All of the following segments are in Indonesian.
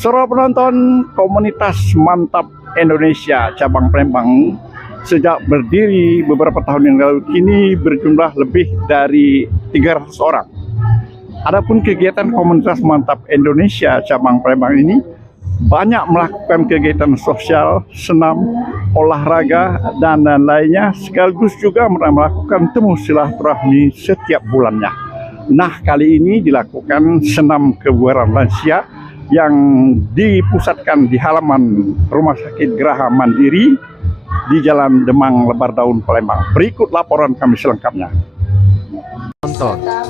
Saudara penonton, komunitas Mantap Indonesia cabang Palembang sejak berdiri beberapa tahun yang lalu kini berjumlah lebih dari 300 orang. Adapun kegiatan komunitas Mantap Indonesia cabang Palembang ini banyak melakukan kegiatan sosial, senam, olahraga, dan lainnya, sekaligus juga melakukan temu silaturahmi setiap bulannya. Nah, kali ini dilakukan senam kebugaran lansia yang dipusatkan di halaman Rumah Sakit Geraha Mandiri di Jalan Demang Lebar Daun, Palembang. Berikut laporan kami selengkapnya.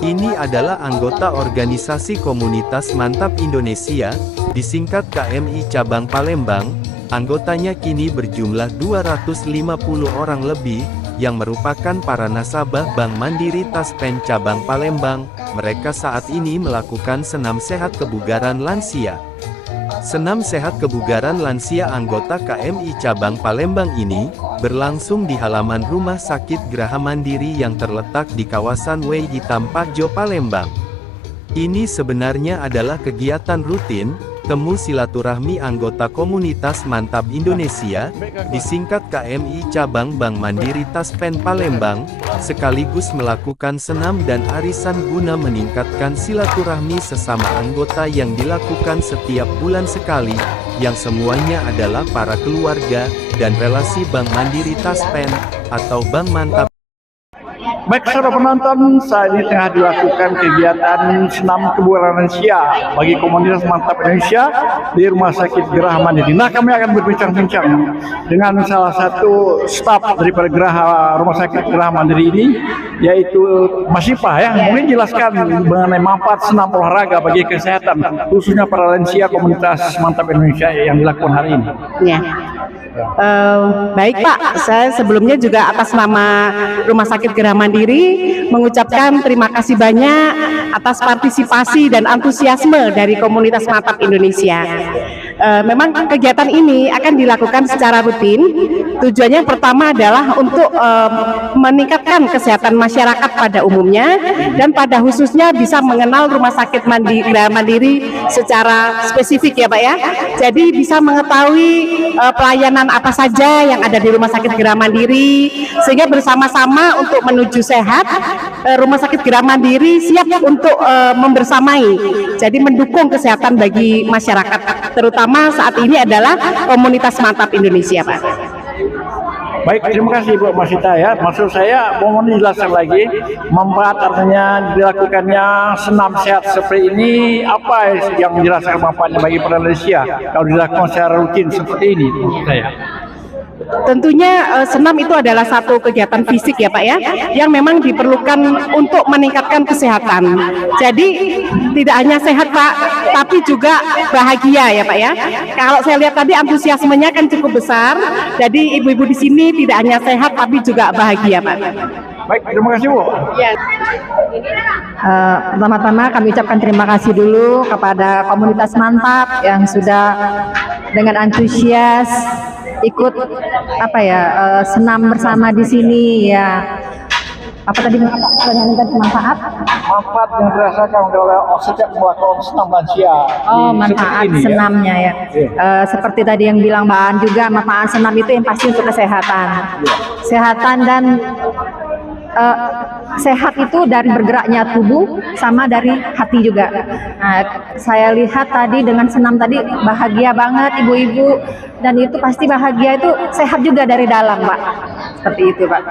Ini adalah anggota organisasi komunitas Mantap Indonesia, disingkat KMI Cabang Palembang. Anggotanya kini berjumlah 250 orang lebih, yang merupakan para nasabah Bank Mandiri Taspen Cabang Palembang. Mereka saat ini melakukan senam sehat kebugaran lansia. Senam sehat kebugaran lansia anggota KMI Cabang Palembang ini berlangsung di halaman Rumah Sakit Geraha Mandiri yang terletak di kawasan Way di Tampakjo, Palembang. Ini sebenarnya adalah kegiatan rutin, temu silaturahmi anggota komunitas Mantap Indonesia, disingkat KMI Cabang Bank Mandiri Taspen Palembang, sekaligus melakukan senam dan arisan guna meningkatkan silaturahmi sesama anggota yang dilakukan setiap bulan sekali, yang semuanya adalah para keluarga dan relasi Bank Mandiri Taspen atau Bank Mantap. Baik saudara penonton, saat ini tengah dilakukan kegiatan senam kebugaran lansia bagi komunitas Mantap Indonesia di Rumah Sakit Geraha Mandiri. Nah, kami akan berbincang-bincang dengan salah satu staf daripada Rumah Sakit Geraha Mandiri ini, yaitu Mas Ipah ya. Mungkin jelaskan mengenai manfaat senam olahraga bagi kesehatan, khususnya para lansia komunitas Mantap Indonesia yang dilakukan hari ini. Ya. Baik Pak, saya sebelumnya juga atas nama Rumah Sakit Geraha Mandiri mengucapkan terima kasih banyak atas partisipasi dan antusiasme dari komunitas Mantap Indonesia. Memang kegiatan ini akan dilakukan secara rutin. Tujuannya pertama adalah untuk meningkatkan kesehatan masyarakat pada umumnya dan pada khususnya bisa mengenal Rumah Sakit Geraha Mandiri secara spesifik ya Pak ya. Jadi bisa mengetahui pelayanan apa saja yang ada di Rumah Sakit Geraha Mandiri, sehingga bersama-sama untuk menuju sehat, Rumah Sakit Geraha Mandiri siap untuk membersamai, jadi mendukung kesehatan bagi masyarakat, terutama saat ini adalah komunitas Mantap Indonesia Pak. Baik, terima kasih Bu Masita ya. Maksud saya mohon dijelaskan lagi manfaat artinya dilakukannya senam sehat seperti ini, apa yang menjelaskan manfaatnya bagi para lansia kalau dilakukan secara rutin seperti ini maksud saya. Tentunya senam itu adalah satu kegiatan fisik ya Pak ya, yang memang diperlukan untuk meningkatkan kesehatan. Jadi tidak hanya sehat Pak, tapi juga bahagia ya Pak ya. Kalau saya lihat tadi antusiasmenya kan cukup besar, jadi ibu-ibu di sini tidak hanya sehat tapi juga bahagia Pak. Baik, terima kasih Bu. Ya. Pertama-tama kami ucapkan terima kasih dulu kepada komunitas Mantap yang sudah dengan antusias ikut senam bersama di sini ya. Apa tadi manfaat? Manfaat yang dirasakan oleh setiap melakukan senam lansia. Oh, manfaat ini, senamnya ya. Seperti tadi yang bilang Mbak An juga, manfaat senam itu yang pasti untuk kesehatan. Kesehatan dan sehat itu dari bergeraknya tubuh sama dari hati juga. Nah, saya lihat tadi dengan senam tadi bahagia banget ibu-ibu, dan itu pasti bahagia itu sehat juga dari dalam Pak. Seperti itu Pak.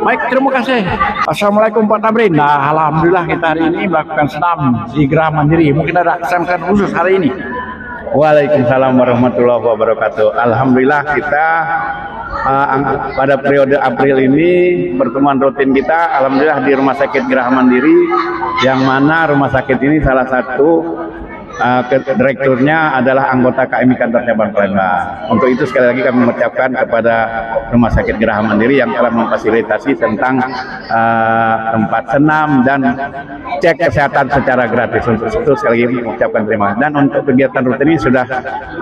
Baik, terima kasih. Assalamualaikum Pak Tamrin. Nah, alhamdulillah kita hari ini melakukan senam di Geraha Mandiri. Mungkin ada kesan-kesan khusus hari ini. Waalaikumsalam warahmatullahi wabarakatuh. Alhamdulillah kita pada periode April ini pertemuan rutin kita alhamdulillah di Rumah Sakit Geraha Mandiri, yang mana rumah sakit ini salah satu direkturnya adalah anggota KMI Kantor Cabang Palembang. Untuk itu sekali lagi kami mengucapkan kepada Rumah Sakit Geraha Mandiri yang telah memfasilitasi tentang tempat senam dan cek kesehatan secara gratis. Untuk itu sekali lagi mengucapkan terima kasih. Dan untuk kegiatan rutin ini sudah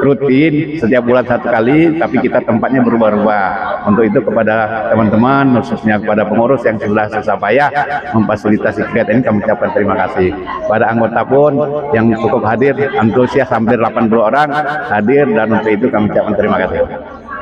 rutin setiap bulan satu kali, tapi kita tempatnya berubah-ubah. Untuk itu kepada teman-teman, khususnya kepada pengurus yang sudah susah payah memfasilitasi kegiatan ini, kami ucapkan terima kasih. Pada anggota pun yang cukup hadir hadir, antusias hampir 80 orang hadir, dan untuk itu kami ucapkan terima kasih.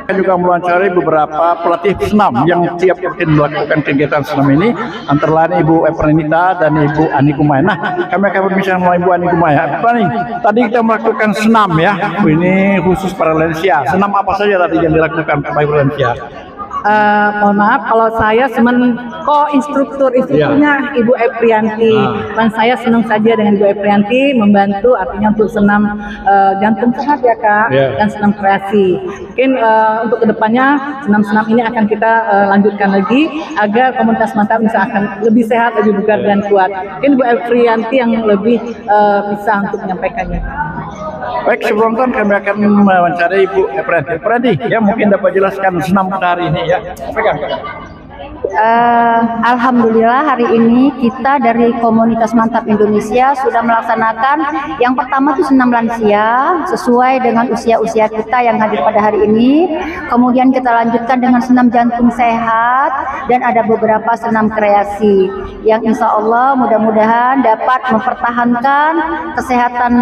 Kita juga mewawancari beberapa pelatih senam yang siap rutin melakukan kegiatan senam ini, antara lain Ibu Eprenita dan Ibu Ani Kumaya. Nah, kami akan berbincang sama Ibu Ani Kumaya. Ibu Ani, tadi kita melakukan senam ya, ini khusus para lansia. Senam apa saja tadi yang dilakukan Pak Ibu lansia? Mohon maaf kalau saya instrukturnya Ibu Eprianti, dan saya senang saja dengan Ibu Eprianti membantu artinya untuk senam jantung sehat ya Kak, dan senam kreasi. Mungkin untuk kedepannya senam-senam ini akan kita lanjutkan lagi agar komunitas mantap bisa akan lebih sehat, lebih bugar dan kuat. Mungkin Ibu Eprianti yang lebih bisa untuk menyampaikannya. Baik, sebelum itu kami akan mewawancari Ibu Eprenti. Ya, mungkin dapat jelaskan senam pada hari ini ya. Pegang. Alhamdulillah hari ini kita dari komunitas Mantap Indonesia sudah melaksanakan yang pertama itu senam lansia sesuai dengan usia-usia kita yang hadir pada hari ini. Kemudian kita lanjutkan dengan senam jantung sehat dan ada beberapa senam kreasi yang insya Allah mudah-mudahan dapat mempertahankan kesehatan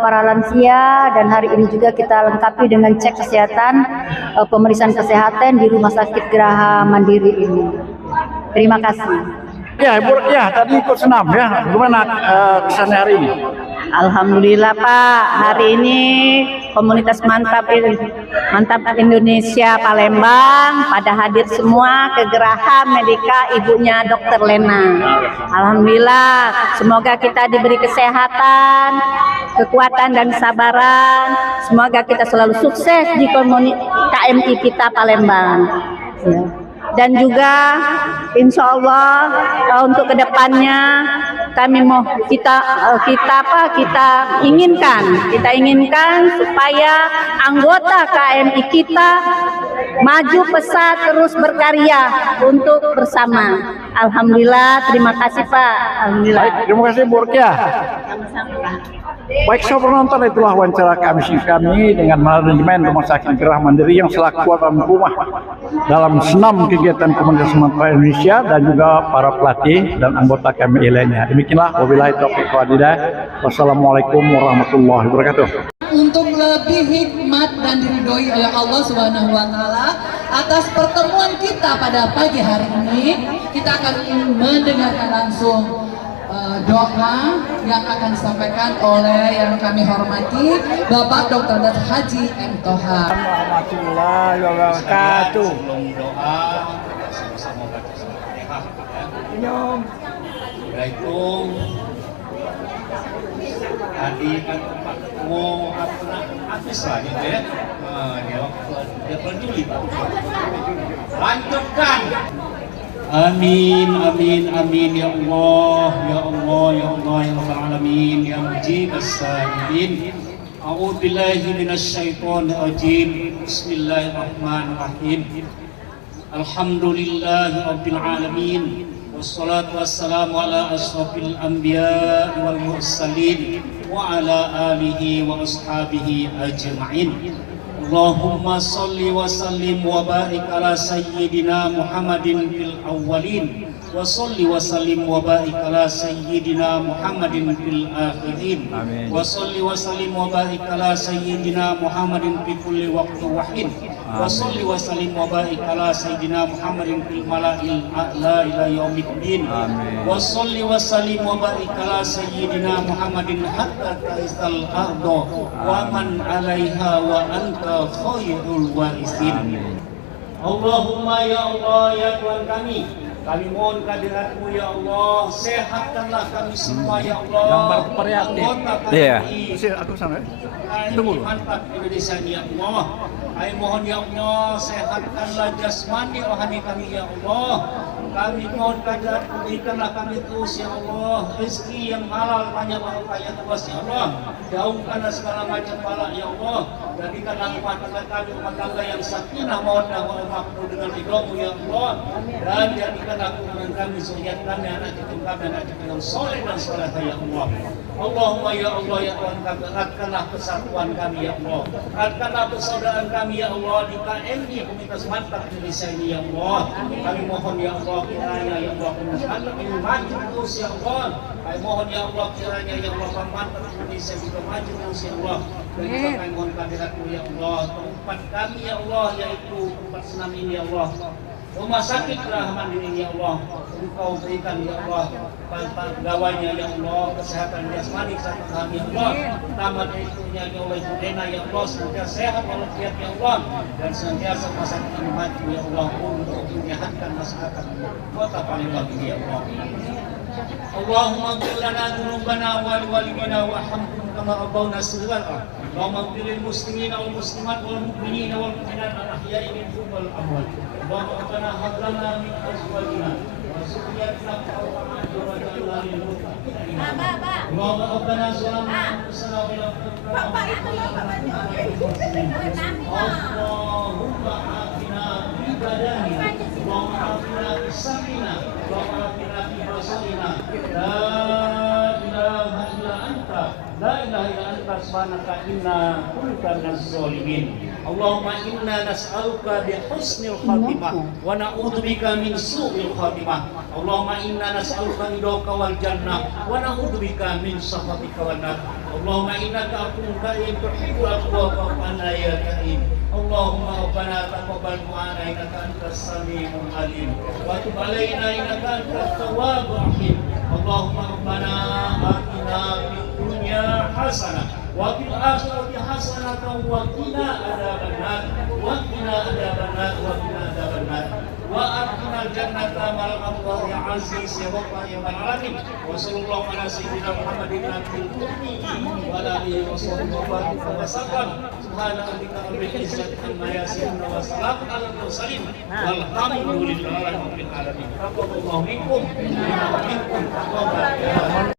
para lansia, dan hari ini juga kita lengkapi dengan cek kesehatan pemeriksaan kesehatan di Rumah Sakit Geraha Mandiri ini. Terima kasih. Ya, Ibu, ya tadi ikut senam ya. Gimana kesannya hari ini? Alhamdulillah Pak, hari ini komunitas Mantap Indonesia Palembang pada hadir semua ke Geraha Medika ibunya Dr. Lena. Alhamdulillah, semoga kita diberi kesehatan, kekuatan dan kesabaran. Semoga kita selalu sukses di KMI kita Palembang. Ya. Dan juga insya Allah untuk kedepannya kami mau kita inginkan supaya anggota KMI kita maju pesat terus berkarya untuk bersama. Alhamdulillah, terima kasih Pak. Alhamdulillah. Baik, terima kasih Bu Rukyah. Baik, sobat penonton, itulah wawancara kami dengan manajemen Rumah Sakit Geraha Mandiri yang selaku tuan rumah dalam senam kegiatan komunitas Mantap Indonesia dan juga para pelatih dan anggota KMI lainnya. Demikianlah, wabillahi taufiq wal hidayah. Wassalamualaikum warahmatullahi wabarakatuh. Untuk lebih hikmat dan diridhoi oleh Allah Subhanahu wa taala atas pertemuan kita pada pagi hari ini, kita akan mendengarkan langsung doa yang akan disampaikan oleh yang kami hormati Bapak Dr. Haji M. Tohar. Warahmatullahi wabarakatuh. Sebelum doa, sama-sama baca Al-Fatihah. Assalamualaikum. Tadi kan tempat ngomong habis lah gitu ya. Dia peduli Pak. Lanjutkan. Amin, amin, amin ya Allah, ya Allah, ya Allah, ya Rabbal Alamin, ya Mujib as-Sa'ilin. A'udzu billahi minasyaitonir rajim. Bismillahirrahmanirrahim. Alhamdulillahi rabbil alamin. Wassalatu wassalamu ala asyrafil anbiya'i wal mursalin wa ala alihi wa ashabihi ajma'in. Allahumma salli wa sallim wa barik ala sayyidina Muhammadin fil awwalin wa salli wa sallim wa barik ala sayyidina Muhammadin fil akhirin wa salli wa sallim wa barik ala sayyidina Muhammadin fi kulli waqtin wahid wa salli wa sallim wa barik ala sayyidina Muhammadin fil mala'il a'la ila yaumiddin wa salli wa sallim wa barik ala sayyidina Muhammadin hatta ta'isal ardo wa man 'alaiha wa anta khairul warisin. Allahumma ya Allah ya Tuhan kami mohon kehadirat-Mu ya Allah, sehatkanlah kami semua ya Allah. Anggota kami aku sana. Tunggu dulu. Mantap Indonesia ya Allah. Kami mohon ya Allah, sehatkanlah jasmani rohani kami ya Allah. Kami mohon kehadirat, berikanlah kami terus ya Allah rezeki yang halal, banyak barokah ya luas ya Allah. Jauhkanlah segala macam bala ya Allah. Jadikanlah rumah tangga kami rumah tangga yang sakinah mawaddah warahmah penuh dengan ridho-Mu ya Allah. Dan jadikanlah keturunan kami, zuriat kami, anak cucu kami, anak cucu yang soleh dan solehah ya Allah. Allahumma ya Allah ya Tuhan kami, eratkanlah persatuan kami ya Allah. Eratkanlah persaudaraan kami ya Allah di KMI Komunitas Mantap Indonesia ini ya Allah. Kami mohon ya Allah, kiranya ya Allah anak ini maju terus ya Allah. Kami mohon ya Allah kiranya ya Allah Mantap Indonesia juga maju terus ya Allah. Dan juga kami mohon kehadiratmu ya Allah. Tempat kami ya Allah yaitu tempat senam ini ya Allah. Rumah sakit Geraha Mandiri ya Allah, Engkau berikan ya Allah pegawainya ya Allah, kesehatan jasmani kesehatan kami ya Allah, utama itunya ya Allah Ibu Dena ya Allah, senantiasa sehat walafiat ya Allah, dan senantiasa masyarakat ini maju ya Allah untuk menyehatkan masyarakat Kota Palembang ini ya Allah. Allahumma ighfir lana dzunubana wa liwalidina warhamhum kama rabbawna shighara. Allahumma ighfir lil muslimina wal muslimat wal mu'minina wal mu'minat al ahya'i minhum wal amwat. Allahumma rabbana hab lana min azwajina wa dhurriyyatina qurrata a'yun waj'alna lil muttaqina imama. Allahumma rabbana zalamna anfusana wa lam taghfir Allahumma afina bi badanina Allahumma afina bi sam'ina Allahumma afina bi basarina. La ilaha illa anta subhanaka inna kunna minaz zalimin. Allahumma inna nas'aluka bi husnil khatimah wa na'udzubika min su'il khatimah. Allahumma inna nas'aluka ridhaka wal jannah wa na'udzubika min sakhatika wan nar. Allahumma innaka afuwwun karim tuhibbul afwa fa'fu anna ya karim. Allahumma rabbana taqabbal du'ana innaka antas samiul alim wa tub 'alaina innaka antat tawwabur rahim. Allahumma rabbana atina fid dunya hasanah wa fil akhirati hasanah wa qina adzabannar wa qina adzabannar wa qina adzabannar wa atina jannata ma'al abrar ya aziz ya rabbal alamin. Wa sallallahu ala sayyidina Muhammadin nabiyil ummi wa ala alihi wa sahbihi wa sallam. Subhana rabbika rabbil izzati amma yasifun wa salamun alal mursalin walhamdulillahi rabbil alamin. Taqabbalallahu minkum wa minkum taqabbal.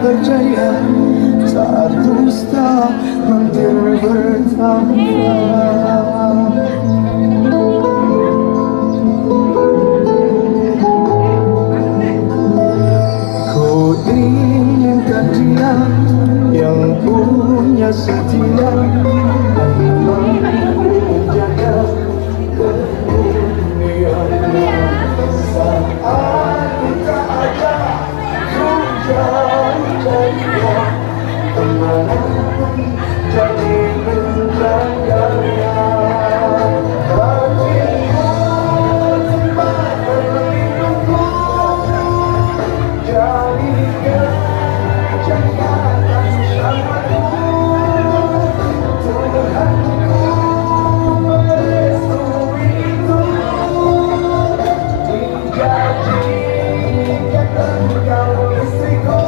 Berjaya saat dusta hampir bertambah. Ku inginkan dia yang punya setia dan mampu menjaga kemuliaannya saat kita ada hujan. Jadi menjaganya hatimu tempat berlindungku. Jadikan jangkaan syaraku Tuhanku merestuiku. Dijadikan engkau istriku.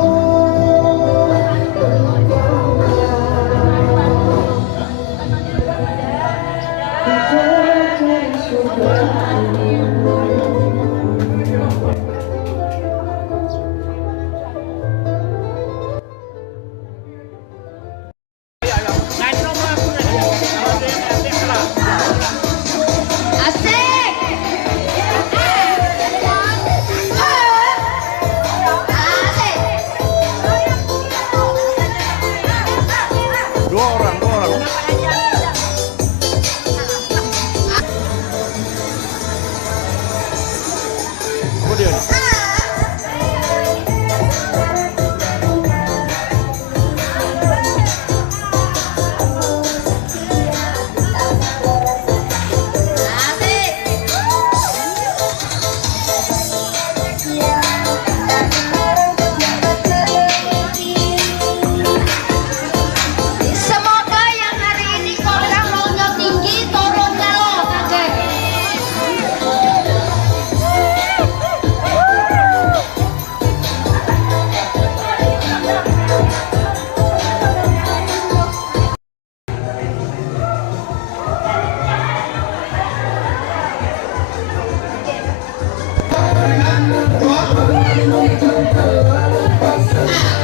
Jangan terlalu basah.